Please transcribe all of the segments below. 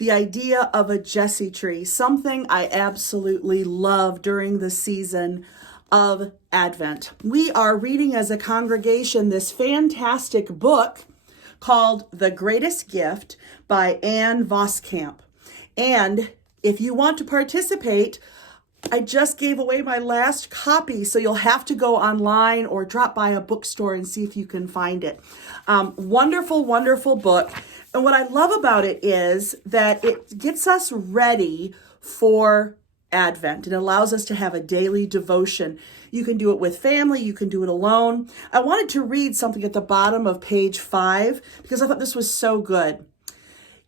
the idea of a Jesse tree, something I absolutely love during the season of Advent. We are reading as a congregation this fantastic book called The Greatest Gift by Ann Voskamp. And if you want to participate, I just gave away my last copy, so you'll have to go online or drop by a bookstore and see if you can find it. Wonderful, wonderful book. And what I love about it is that it gets us ready for Advent. It allows us to have a daily devotion. You can do it with family. You can do it alone. I wanted to read something at the bottom of page 5 because I thought this was so good.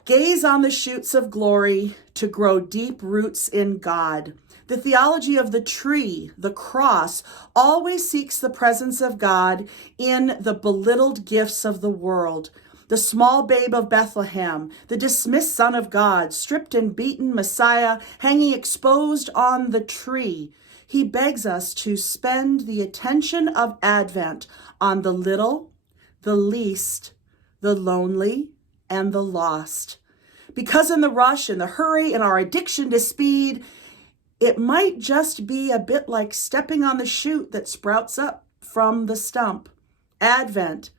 Gaze on the shoots of glory to grow deep roots in God. The theology of the tree, the cross, always seeks the presence of God in the belittled gifts of the world. The small babe of Bethlehem, the dismissed Son of God, stripped and beaten Messiah, hanging exposed on the tree. He begs us to spend the attention of Advent on the little, the least, the lonely, and the lost. Because in the rush and the hurry and our addiction to speed, it might just be a bit like stepping on the shoot that sprouts up from the stump. Advent,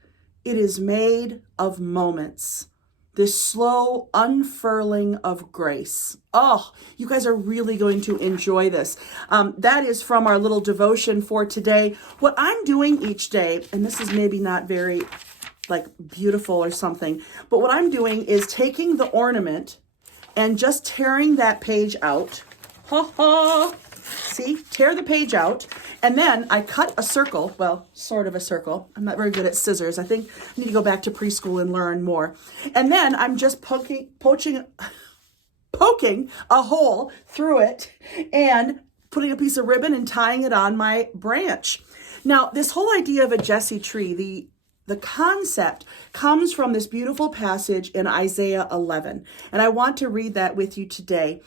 it is made of moments. This slow unfurling of grace. Oh, you guys are really going to enjoy this. That is from our little devotion for today. What I'm doing each day, and this is maybe not very beautiful or something, but what I'm doing is taking the ornament and just tearing that page out. Ha ha! See, tear the page out, and then I cut a circle, well, sort of a circle. I'm not very good at scissors. I think I need to go back to preschool and learn more. And then I'm just poking a hole through it and putting a piece of ribbon and tying it on my branch. Now, this whole idea of a Jesse tree, the concept comes from this beautiful passage in Isaiah 11, and I want to read that with you today.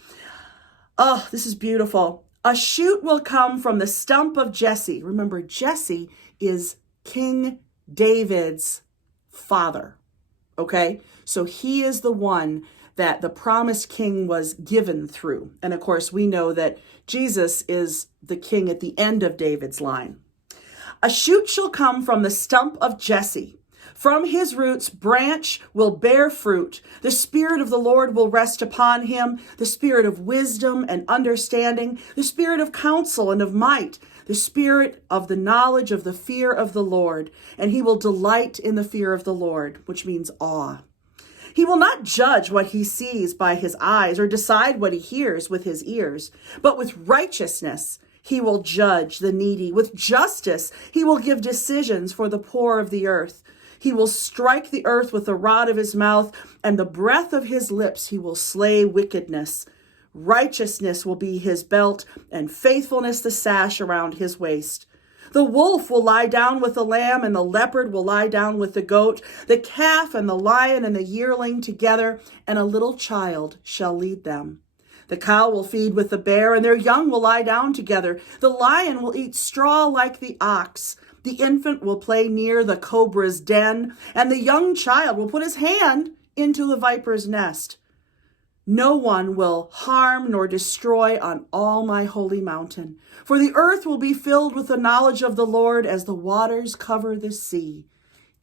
Oh, this is beautiful. A shoot will come from the stump of Jesse. Remember, Jesse is King David's father, okay? So he is the one that the promised king was given through. And of course, we know that Jesus is the king at the end of David's line. A shoot shall come from the stump of Jesse. From his roots, branch will bear fruit. The Spirit of the Lord will rest upon him, the Spirit of wisdom and understanding, the Spirit of counsel and of might, the Spirit of the knowledge of the fear of the Lord. And he will delight in the fear of the Lord, which means awe. He will not judge what he sees by his eyes or decide what he hears with his ears, but with righteousness he will judge the needy. With justice he will give decisions for the poor of the earth. He will strike the earth with the rod of his mouth, and the breath of his lips he will slay wickedness. Righteousness will be his belt, and faithfulness the sash around his waist. The wolf will lie down with the lamb, and the leopard will lie down with the goat, the calf and the lion and the yearling together, and a little child shall lead them. The cow will feed with the bear, and their young will lie down together. The lion will eat straw like the ox. The infant will play near the cobra's den, and the young child will put his hand into the viper's nest. No one will harm nor destroy on all my holy mountain, for the earth will be filled with the knowledge of the Lord as the waters cover the sea.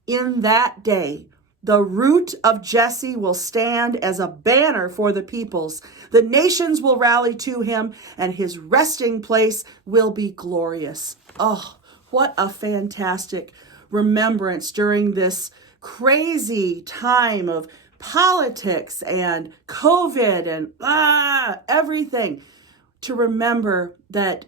In that day, the root of Jesse will stand as a banner for the peoples. The nations will rally to him, and his resting place will be glorious. Oh, what a fantastic remembrance during this crazy time of politics and COVID and everything, to remember that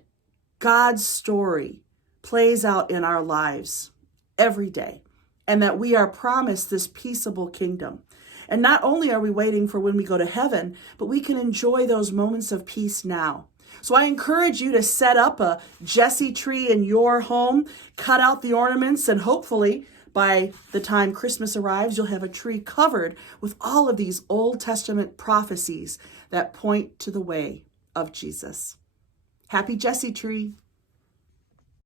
God's story plays out in our lives every day, and that we are promised this peaceable kingdom. And not only are we waiting for when we go to heaven, but we can enjoy those moments of peace now. So I encourage you to set up a Jesse tree in your home, cut out the ornaments, and hopefully by the time Christmas arrives, you'll have a tree covered with all of these Old Testament prophecies that point to the way of Jesus. Happy Jesse tree.